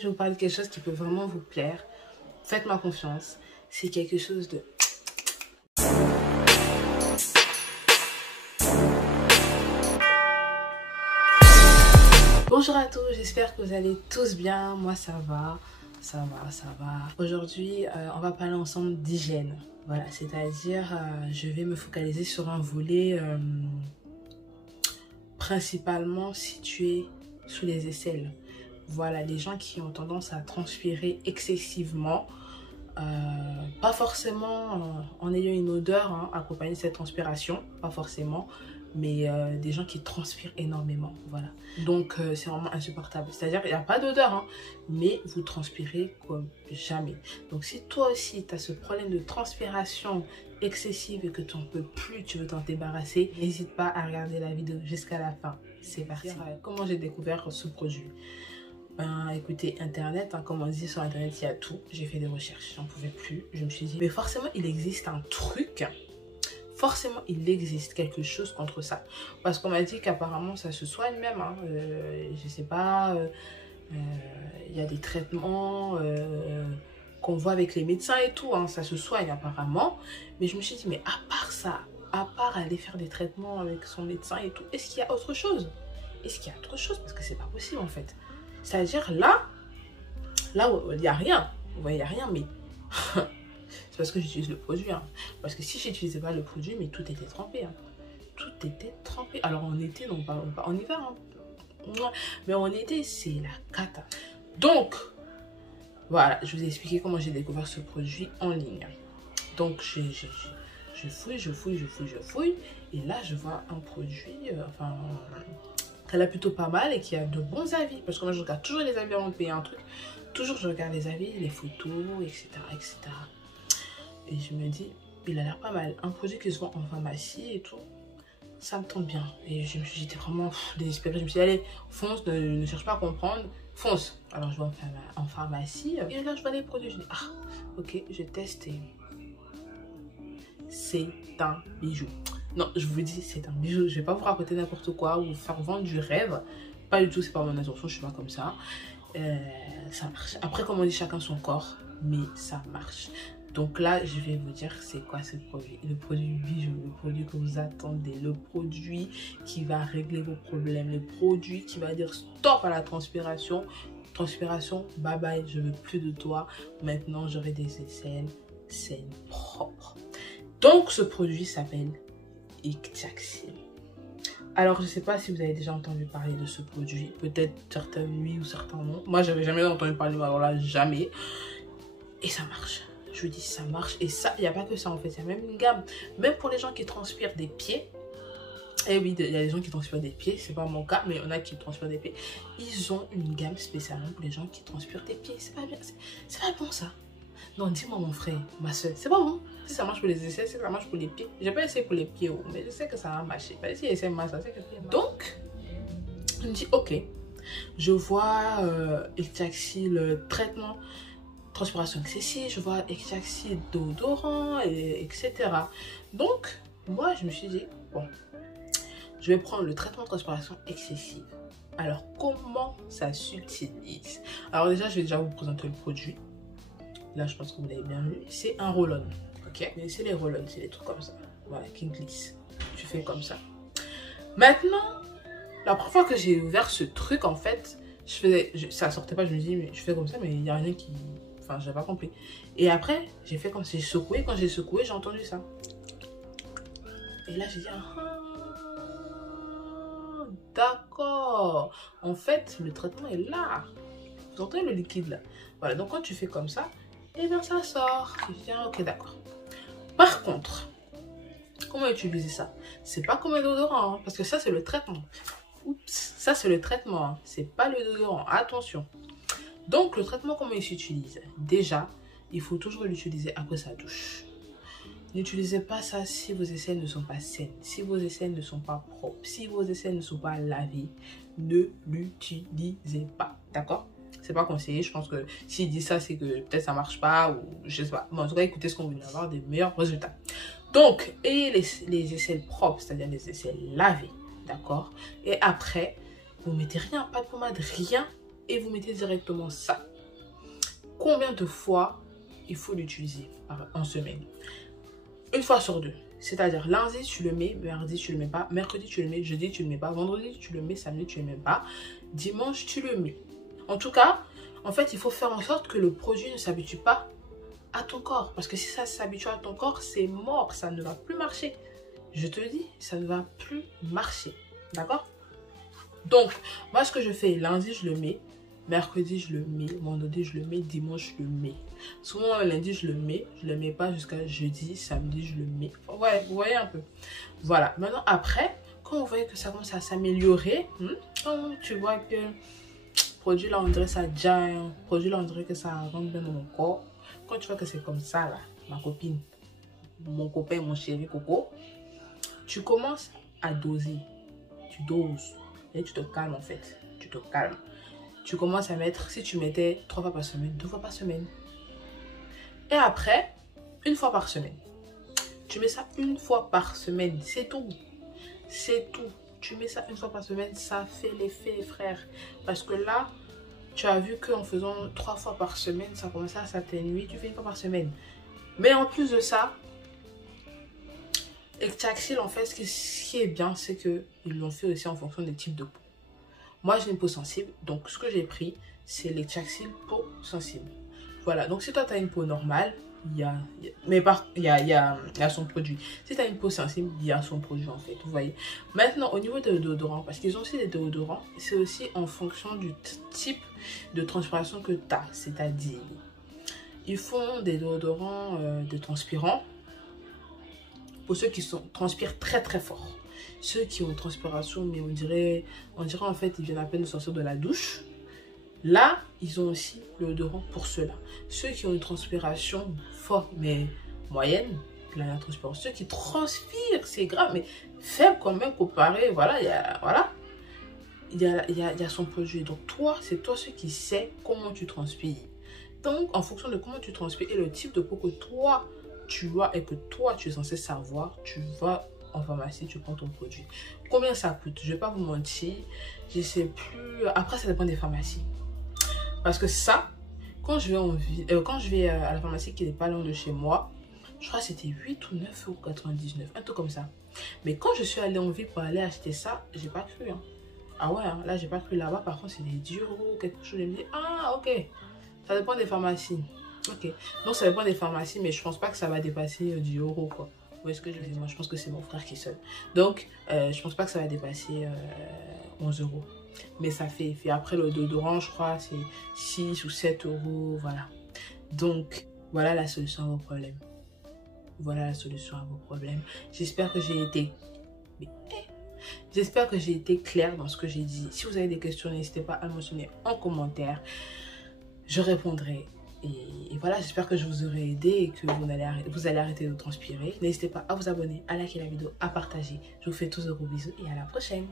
Je vais vous parler de quelque chose qui peut vraiment vous plaire. Faites-moi confiance. C'est quelque chose de... Bonjour à tous, j'espère que vous allez tous bien. Moi, ça va. Aujourd'hui, on va parler ensemble d'hygiène. Voilà, c'est-à-dire, je vais me focaliser sur un volet principalement situé sous les aisselles. Voilà, les gens qui ont tendance à transpirer excessivement, pas forcément en ayant une odeur accompagnée de cette transpiration, pas forcément, mais des gens qui transpirent énormément, voilà. Donc c'est vraiment insupportable, c'est-à-dire il n'y a pas d'odeur, mais vous transpirez comme jamais. Donc si toi aussi tu as ce problème de transpiration excessive et que tu n'en peux plus, tu veux t'en débarrasser, n'hésite pas à regarder la vidéo jusqu'à la fin. C'est parti. Comment j'ai découvert ce produit? Écoutez, internet, comme on dit sur internet, il y a tout. J'ai fait des recherches, j'en pouvais plus. Je me suis dit, mais forcément il existe un truc, forcément il existe quelque chose contre ça, parce qu'on m'a dit qu'apparemment ça se soigne même, je sais pas, il y a des traitements qu'on voit avec les médecins et tout, ça se soigne apparemment. Mais je me suis dit, mais à part ça, à part aller faire des traitements avec son médecin et tout, est-ce qu'il y a autre chose? Est-ce qu'il y a autre chose? Parce que c'est pas possible en fait. C'est-à-dire là, il n'y a rien. Vous voyez, il n'y a rien, mais c'est parce que j'utilise le produit. Parce que si je n'utilisais pas le produit, mais tout était trempé. Tout était trempé. Alors en été, non pas en hiver. Mais en été, c'est la cata. Donc, voilà, je vous ai expliqué comment j'ai découvert ce produit en ligne. Donc, je fouille. Et là, je vois un produit, qu'elle a plutôt pas mal et qui a de bons avis. Parce que moi, je regarde toujours les avis avant de payer un truc. Toujours, je regarde les avis, les photos, etc. Et je me dis, il a l'air pas mal. Un produit qui se vend en pharmacie et tout, ça me tente bien. Et j'étais vraiment désespérée. Je me suis dit, allez, fonce, ne cherche pas à comprendre, fonce. Alors, je vais en pharmacie. Et là, je vois les produits. Je dis, ok, je teste et c'est un bijou. Non, je vous dis, c'est un bijou. Je vais pas vous raconter n'importe quoi ou vous faire vendre du rêve. Pas du tout, c'est pas mon intention, je suis pas comme ça. Ça marche. Après, comme on dit, chacun son corps, mais ça marche. Donc là, je vais vous dire c'est quoi ce produit. Le produit bijou, le produit que vous attendez, le produit qui va régler vos problèmes, le produit qui va dire stop à la transpiration. Transpiration, bye bye, je veux plus de toi. Maintenant, j'aurai des aisselles saines, propres. Donc, ce produit s'appelle Ictaxil. Alors, je ne sais pas si vous avez déjà entendu parler de ce produit. Peut-être certains oui ou certains non. Moi, j'avais jamais entendu parler, alors là, jamais. Et ça marche. Je vous dis, ça marche. Et ça, il n'y a pas que ça en fait. Il y a même une gamme. Même pour les gens qui transpirent des pieds. Et oui, il y a des gens qui transpirent des pieds. C'est pas mon cas, mais il y en a qui transpirent des pieds. Ils ont une gamme spécialement pour les gens qui transpirent des pieds. C'est pas bien. C'est pas bon ça. Non, dis-moi mon frère, ma soeur, c'est pas bon. Si ça marche pour les aisselles, si ça marche pour les pieds. J'ai pas essayé pour les pieds, mais je sais que ça va marcher. Si essaie ça, c'est que donc, je me dis, ok, je vois Ictaxil traitement, transpiration excessive, je vois Ictaxil déodorant, etc. Donc, moi, je me suis dit, bon, je vais prendre le traitement de transpiration excessive. Alors, comment ça s'utilise? Alors déjà, je vais déjà vous présenter le produit. Là, je pense que vous l'avez bien vu. C'est un roll-on. Ok? Mais c'est les roll-on, c'est des trucs comme ça. Voilà, qui glissent. Tu fais comme ça. Maintenant, la première fois que j'ai ouvert ce truc, en fait, ça sortait pas. Je me dis, mais je fais comme ça, mais il n'y a rien qui. Enfin, j'avais pas compris. Et après, j'ai fait comme si j'ai secoué. Quand j'ai secoué, j'ai entendu ça. Et là, j'ai dit, d'accord. En fait, le traitement est là. Vous entendez le liquide là? Voilà, donc quand tu fais comme ça, et bien ça sort. Je dis, ok, d'accord. Par contre, comment utiliser ça? C'est pas comme un déodorant, parce que ça c'est le traitement. Oups, ça c'est le traitement, c'est pas le déodorant, attention. Donc le traitement, comment il s'utilise? Déjà, il faut toujours l'utiliser après sa douche. N'utilisez pas ça si vos aisselles ne sont pas saines, si vos aisselles ne sont pas propres, si vos aisselles ne sont pas lavées, ne l'utilisez pas, d'accord? C'est pas conseillé. Je pense que s'il dit ça, c'est que peut-être ça marche pas ou je sais pas. Mais en tout cas, écoutez ce qu'on veut avoir des meilleurs résultats. Donc, et les aisselles propres, c'est-à-dire les aisselles lavées, d'accord? Et après, vous mettez rien, pas de pommade, rien, et vous mettez directement ça. combien de fois il faut l'utiliser en semaine. Une fois sur deux. C'est-à-dire lundi tu le mets, mardi tu le mets pas, mercredi tu le mets, jeudi tu le mets pas, vendredi tu le mets, samedi tu le mets pas, dimanche tu le mets. En tout cas, en fait, il faut faire en sorte que le produit ne s'habitue pas à ton corps. Parce que si ça s'habitue à ton corps, c'est mort, ça ne va plus marcher. Je te le dis, ça ne va plus marcher. D'accord? Donc, moi ce que je fais, lundi je le mets, mercredi je le mets, vendredi je le mets, dimanche je le mets. Souvent lundi je le mets pas jusqu'à jeudi, samedi je le mets. Ouais, vous voyez un peu. Voilà, maintenant après, quand on voit que ça commence à s'améliorer, quand tu vois que produit là on dirait ça déjà, produit là on dirait que ça rentre bien dans mon corps. Quand tu vois que c'est comme ça là, ma copine, mon copain, mon chéri Coco, tu commences à doser, tu doses. Et tu te calmes en fait, tu te calmes. Tu commences à mettre, si tu mettais 3 fois par semaine, 2 fois par semaine. Et après, 1 fois par semaine. Tu mets ça 1 fois par semaine, c'est tout. C'est tout. Tu mets ça 1 fois par semaine, ça fait l'effet frère. Parce que là, tu as vu qu'en faisant 3 fois par semaine, ça commence à s'atténuer, tu fais 1 fois par semaine. Mais en plus de ça, Ectaxil, en fait, ce qui est bien, c'est qu'ils l'ont fait aussi en fonction des types de peau. Moi, j'ai une peau sensible, donc ce que j'ai pris, c'est l'Ectaxil peau sensible. Voilà, donc si toi, tu as une peau normale, il y a son produit. Si tu as une peau sensible, il y a son produit, en fait, vous voyez. Maintenant, au niveau des déodorants, parce qu'ils ont aussi des déodorants, c'est aussi en fonction du type de transpiration que tu as. C'est-à-dire, ils font des déodorants de transpirants, pour ceux qui transpirent très très fort. Ceux qui ont une transpiration, mais on dirait en fait ils viennent à peine de sortir de la douche. Là, ils ont aussi le déodorant pour ceux-là. Ceux qui ont une transpiration forte mais moyenne, la transpiration. Ceux qui transpirent, c'est grave, mais faible quand même comparé. Voilà, il y a son produit. Donc toi, c'est toi ceux qui sait comment tu transpires. Donc en fonction de comment tu transpires et le type de peau que toi tu vois et que toi tu es censé savoir, tu vas en pharmacie, tu prends ton produit. Combien ça coûte? Je vais pas vous mentir, je sais plus. Après ça dépend des pharmacies. Parce que ça, quand je vais à la pharmacie qui n'est pas loin de chez moi, je crois que c'était 8 ou 9,99 €, un truc comme ça. Mais quand je suis allée en ville pour aller acheter ça, j'ai pas cru. Hein. Ah ouais, hein, là j'ai pas cru là-bas. Par contre, c'est des 10 € quelque chose. Je me dis, ah ok, ça dépend des pharmacies. Ok, donc ça dépend des pharmacies, mais je pense pas que ça va dépasser 10 € quoi. Vous voyez ce que je veux dire? Moi je pense que c'est mon frère qui sonne. Donc je pense pas que ça va dépasser 11 €. Mais ça fait. Après le déodorant, je crois, c'est 6 ou 7 €. Voilà. Donc voilà la solution à vos problèmes. Voilà la solution à vos problèmes. J'espère que j'ai été. J'espère que j'ai été claire dans ce que j'ai dit. Si vous avez des questions, n'hésitez pas à me mentionner en commentaire. Je répondrai. Et voilà, j'espère que je vous aurai aidé et que vous allez arrêter de transpirer. N'hésitez pas à vous abonner, à liker la vidéo, à partager. Je vous fais tous de gros bisous et à la prochaine.